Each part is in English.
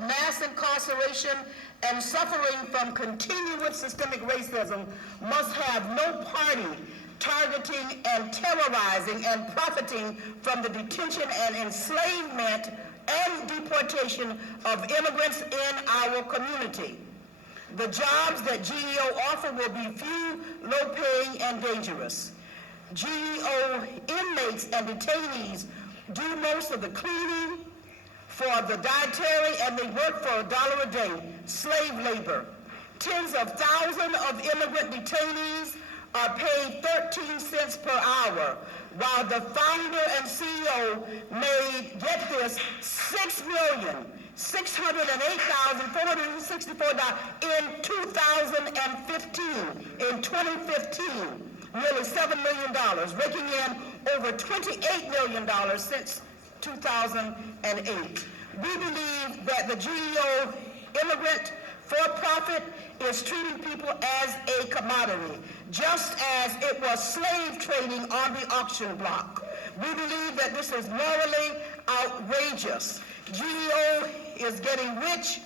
mass incarceration and suffering from continuous systemic racism must have no party targeting and terrorizing and profiting from the detention and enslavement and deportation of immigrants in our community. The jobs that GEO offer will be few, low-paying, and dangerous. GEO inmates and detainees do most of the cleaning for the dietary, and they work for $1 a day, slave labor. Tens of thousands of immigrant detainees are paid 13 cents per hour, while the founder and CEO made, get this, $6,608,464 in 2015. In 2015, nearly $7 million, raking in over $28 million since 2008. We believe that the GEO immigrant for-profit is treating people as a commodity, just as it was slave trading on the auction block. We believe that this is morally outrageous. GEO is getting rich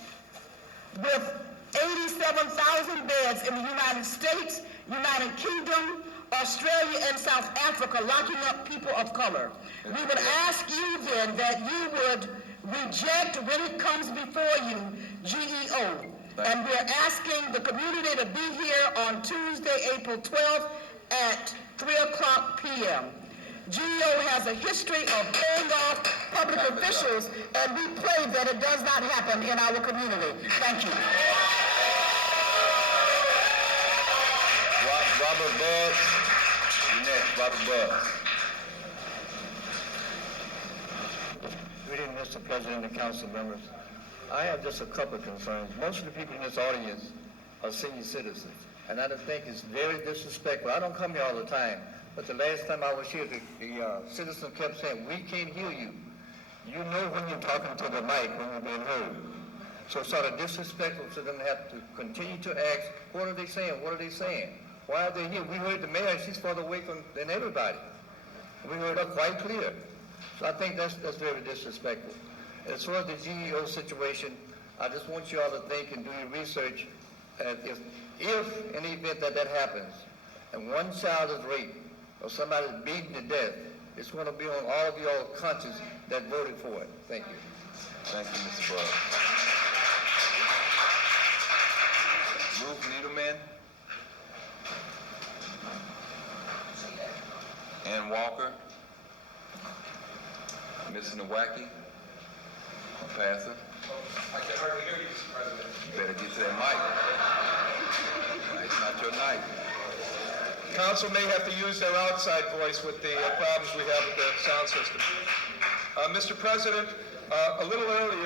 with 87,000 beds in the United States, United Kingdom, Australia, and South Africa, locking up people of color. We would ask you then that you would reject, when it comes before you, GEO. And we're asking the community to be here on Tuesday, April 12th at 3:00 p.m. GEO has a history of paying off public officials, and we pray that it does not happen in our community. Thank you. Robert Budd. You're next, Robert Budd. Good evening, Mr. President and council members. I have just a couple of concerns. Most of the people in this audience are senior citizens, and I think it's very disrespectful. I don't come here all the time, but the last time I was here, the citizens kept saying, "We can't hear you." You know when you're talking to the mic, when you're being heard. So it's sort of disrespectful to them to have to continue to ask, what are they saying? What are they saying? Why are they here? We heard the mayor, she's further away than everybody. We heard her quite clear. So I think that's very disrespectful. As far as the GEO situation, I just want you all to think and do your research. If in the event that happens, and one child is raped or somebody is beaten to death, it's going to be on all of y'all conscience that voted for it. Thank you. Thank you, Mr. Budd. Ruth Needleman. Ann Walker. Mr. Nowacki. Pastor. I can hardly hear you, Mr. President. You better get to that mic. It's not your night. Council may have to use their outside voice with the problems we have with the sound system. Mr. President, a little earlier,